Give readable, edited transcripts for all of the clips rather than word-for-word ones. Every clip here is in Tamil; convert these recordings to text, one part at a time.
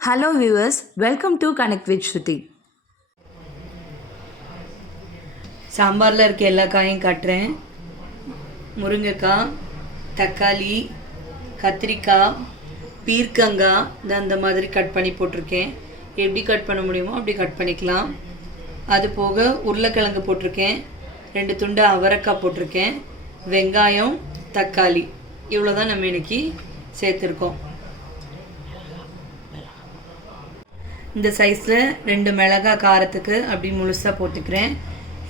Hello viewers, welcome to Connect with Shruti. சாம்பாரில் இருக்க எல்லா காயும் காட்டுறேன். முருங்கைக்காய், தக்காளி, கத்திரிக்காய், பீர்க்கங்காய் அந்த மாதிரி கட் பண்ணி போட்டிருக்கேன். எப்படி கட் பண்ண முடியுமோ அப்படி கட் பண்ணிக்கலாம். அது போக உருளைக்கிழங்கு போட்டிருக்கேன், 2 துண்டு அவரைக்காய் போட்டிருக்கேன், வெங்காயம், தக்காளி, இவ்வளோ தான் நம்ம இன்னைக்கு சேர்த்துருக்கோம். இந்த சைஸில் 2 மிளகாய் காரத்துக்கு அப்படி முழுசாக போட்டுக்கிறேன்.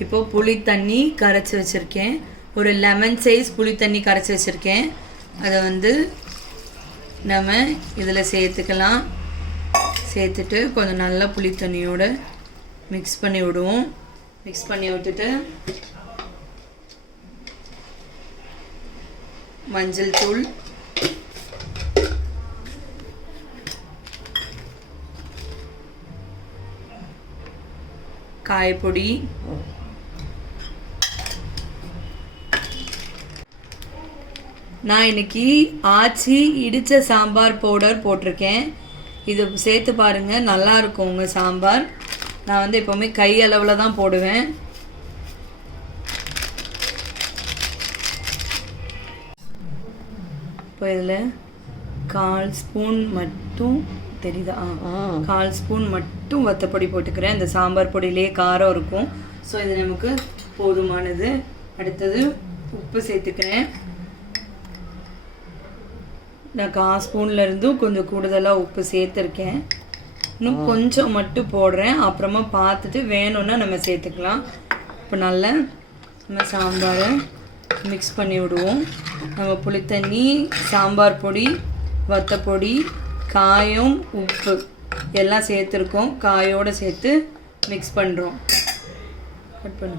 இப்போது புளி தண்ணி கரைச்சி வச்சுருக்கேன். ஒரு லெமன் சைஸ் புளி தண்ணி கரைச்சி வச்சுருக்கேன். அதை நம்ம இதில் சேர்த்துக்கலாம். சேர்த்துட்டு கொஞ்சம் நல்லா புளி தண்ணியோடு மிக்ஸ் பண்ணி விடுவோம். மிக்ஸ் பண்ணி விட்டுட்டு மஞ்சள் தூள், காயப்பொடி, நான் இன்னைக்கு ஆச்சி இடித்த சாம்பார் பவுடர் போட்டிருக்கேன். இது சேர்த்து பாருங்கள், நல்லாயிருக்கும் உங்கள் சாம்பார். நான் எப்போவுமே கை அளவில் தான் போடுவேன். இப்போ இதில் 1/4 ஸ்பூன் மட்டும் தெரியுதா, 1/4 ஸ்பூன் மட்டும் வத்தப்பொடி போட்டுக்கிறேன். இந்த சாம்பார் பொடியிலே காரம் இருக்கும். ஸோ இது நமக்கு போதுமானது. அடுத்தது உப்பு சேர்த்துக்கிறேன். நான் 1/4 ஸ்பூன்லேருந்தும் கொஞ்சம் கூடுதலாக உப்பு சேர்த்துருக்கேன். இன்னும் கொஞ்சம் மட்டும் போடுறேன். அப்புறமா பார்த்துட்டு வேணும்னா நம்ம சேர்த்துக்கலாம். இப்போ நல்லா நம்ம சாம்பாரை மிக்ஸ் பண்ணி விடுவோம். நம்ம புளித்தண்ணி, சாம்பார் பொடி, வத்தப்பொடி, காயம், உப்பு எல்லாம் சேர்த்துருக்கோம். காயோடு சேர்த்து மிக்ஸ் பண்ணுறோம். கட் பண்ணு.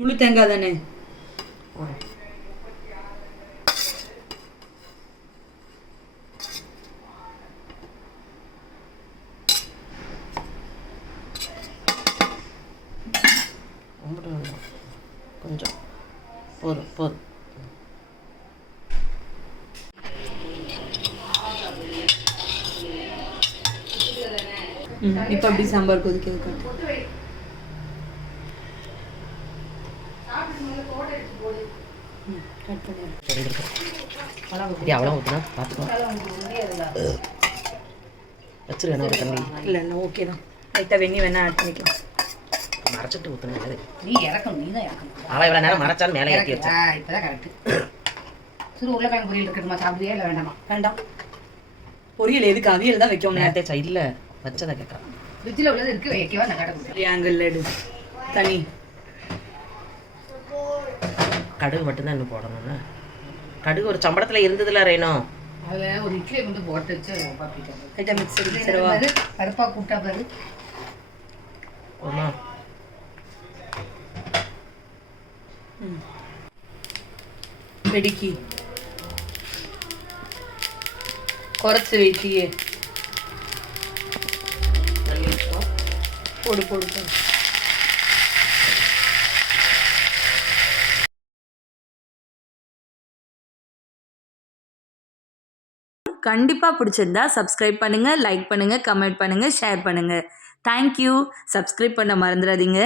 முழு தேங்காய் தானே? கொஞ்சம் போதும் போதும். இப்போ அப்படி சாம்பார் கொதிக்கிறது காட்டு. அவ்வளோ ஊற்றுனா பார்த்துக்கோ. வச்சிருக்கேன் ஒரு தண்ணி. இல்லை ஓகே தான். லைட்டாக வெந்நி வேணால் ஆட் பண்ணிக்கலாம். மறைச்சிட்டு ஊற்றுனேன். நீ இறக்கணும், நீ தான் இறக்கணும். அவள் இவ்வளோ நேரம் மறைச்சாலும் மேலே ஏற்றி வச்சா. இப்போ தான் கரெக்டு. சிறு உருளைக்கிழங்கு பொரியல் இருக்கட்டுமா? சாப்பிடுவியா இல்லை வேண்டாமா? வேண்டாம். பொரியல் எதுக்கு? அவியல் தான் வைக்கணும். நேரத்தே இல்லை வச்சதை கேட்குறேன். ஃப்ரிட்ஜில் உள்ளது இருக்குது, வைக்கவா? அந்த கடை ஆங்கிள் எடு தனி. கடுகு மட்டும்தான் இன்னும் போடணும்னா. கடுகு ஒரு சம்பளத்தில் இருந்ததுல ரேணும். அதில் ஒரு இட்லி போட்டு வச்சு பார்த்துட்டேன். லைட்டாக மிக்ஸ் எடுத்துருவா. கருப்பாக கூட்டா பாரு. ஒன்றா வெடிக்கி குறைச்சி வைட்டியே. போடு போடு போடு. கண்டிப்பாக பிடிச்சிருந்தா சப்ஸ்கிரைப் பண்ணுங்கள், லைக் பண்ணுங்கள், கமெண்ட் பண்ணுங்கள், ஷேர் பண்ணுங்கள். தேங்க்யூ. சப்ஸ்கிரைப் பண்ண மறந்துடாதீங்க.